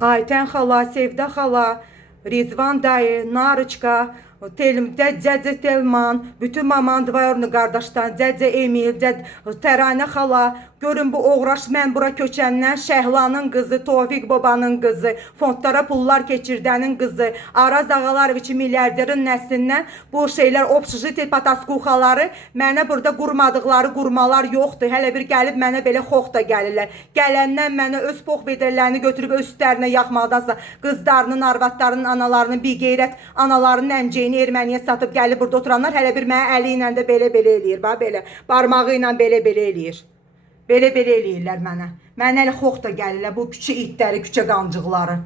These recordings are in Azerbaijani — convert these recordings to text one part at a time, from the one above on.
Ayten xala, Sevda xala, Rizvan dayı, Narıçka, Cəcə Telman, bütün Maman Dvayornu qardaşdan, Cəcə Emil, Təranə xala, görün bu oğraş mən bura köçəndən Şəhlanın qızı, Tofiq babanın qızı, fondlara pullar keçirdənin qızı, Araz Ağalaroviç milyarderin nəslindən bu şeylər, obşijite pataskuxaları mənə burada qurmadıqları qurmalar yoxdur. Hələ bir gəlib mənə belə xox da gəlirlər. Gələndən mənə öz pox vedrələrini götürüb öz üstlərinə yaxmaqdansa qızlarının, arvadlarının, analarının bir qeyrət, analarının əmcəyini erməniyə satıb gəlib burada oturanlar hələ bir mənə əli ilə də belə-belə eləyir. Bax belə, barmağı ilə belə-belə eləyir. Belə-belə eləyirlər mənə. Mənə elə xox da gəlirlər bu küçə itləri, küçə qancıqları.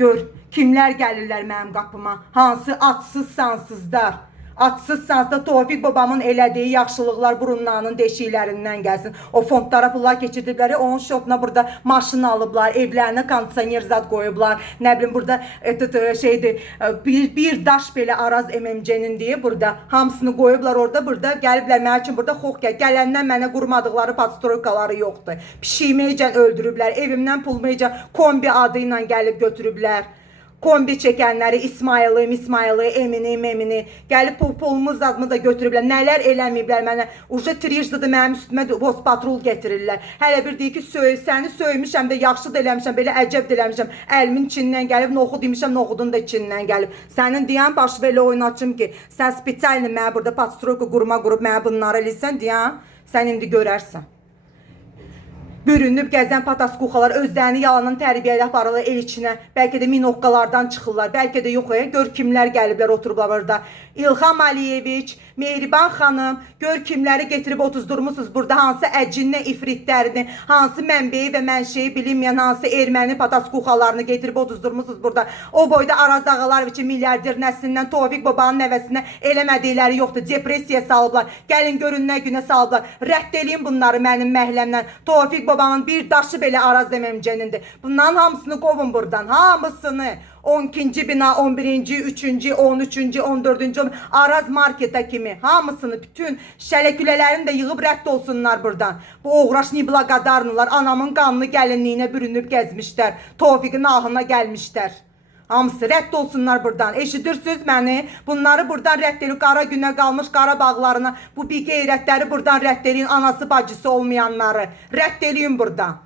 Gör, kimlər gəlirlər mənim qapıma. Hansı atsız sansızlar. Atsızsanız da Tofiq babamın elədiyi yaxşılıqlar burunlarının deşiklərindən gəlsin. O fondlara pullar keçirdiblər, onun şotuna burada maşın alıblar, evlərinə kondisioner zad qoyublar. Nə bilim burada şeydir, bir daş belə Araz MMC-nin deyə burada hamısını qoyublar orada, burada gəliblər mənim üçün burada xox gəl. Gələndən mənə qurmadıqları patstroykaları yoxdur. Pişiyiməcən öldürüblər, evimdən pulmayacaq kombi adı ilə gəlib götürüblər. Kombi çəkənləri İsmaili, Emini, gəlib pulumuz adımı da götürüblər. Nələr eləməyiblər mənə. Uca trijdidir mənim üstümə voz patrol getirirlər. Hələ bir deyir ki, səni söymüşəm də, yaxşı da eləmişəm, belə əcəb də eləmişəm. Əlimin içindən gəlib, noxud demişəm, noxudun da içindən gəlib. Sənin deyən baş belə oynatçım ki, sən spesialni mənə burada patstroyka qurub mənə bunları eləyirsən, deyən, sən indi görərsən. Bürünüb gəzən pataskuxalar özlərini yalanın tərbiyəli aparırlar el içinə. Bəlkə də minoqqalardan çıxırlar. Bəlkə də yox, gör kimlər gəliblər, oturublar orada. İlham Aliyeviç, Mehriban xanım, gör kimləri getirib otuzdurmusunuz burada. Hansı əcinlə ifritlərini, hansı mənbəyi və mənşeyi bilinməyən, hansı erməni pataskuxalarını getirib otuzdurmusunuz burada. O boyda Araz Ağalaroviç milyarder nəslindən Tofiq babanın nəvəsinə eləmədikləri yoxdur. Depressiya salıblar. Gəlin görün nə günə salıblar. Rədd eləyin bunları mənim məhləmdən. Tofiq babanın bir daşı belə Araz MMC-nindir. Bunların hamısını qovun buradan. Hamısını. 12-ci bina, 11-ci, 3-cü, 13-cü, 14-cü, Araz marketa kimi hamısını, bütün şələkülələrini də yığıb rədd olsunlar buradan. Bu oğraş nibla qadarnılar anamın qanlı gəlinliyinə bürünüb gəzmişlər. Tofiqin ahına gəlmişlər. Hamısı rədd olsunlar buradan. Eşidirsiniz məni? Bunları buradan rədd edin. Qara günə qalmış Qarabağlarına bu bir qeyrətləri buradan rədd edin. Anası bacısı olmayanları. Rədd edin buradan.